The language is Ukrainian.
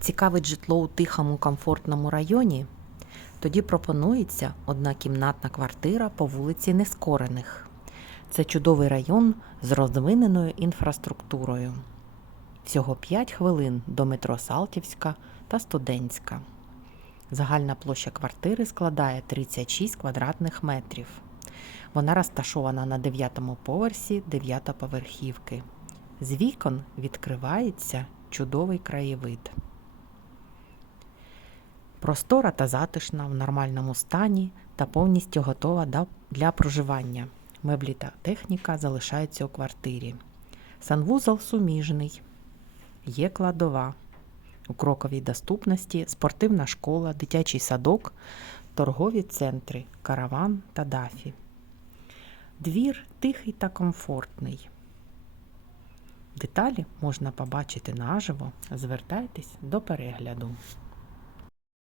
Цікавить житло у тихому комфортному районі? Тоді пропонується однакімнатна квартира по вулиці Нескорених. Це чудовий район з розвиненою інфраструктурою. Всього 5 хвилин до метро Салтівська та Студентська. Загальна площа квартири складає 36 квадратних метрів. Вона розташована на 9 поверсі 9 поверхівки. З вікон відкривається чудовий краєвид. Простора та затишна в нормальному стані та повністю готова для проживання. Меблі та техніка залишаються у квартирі. Санвузол суміжний. Є кладова. У кроковій доступності спортивна школа, дитячий садок, торгові центри, караван та дафі. Двір тихий та комфортний. Деталі можна побачити наживо. Звертайтесь до перегляду.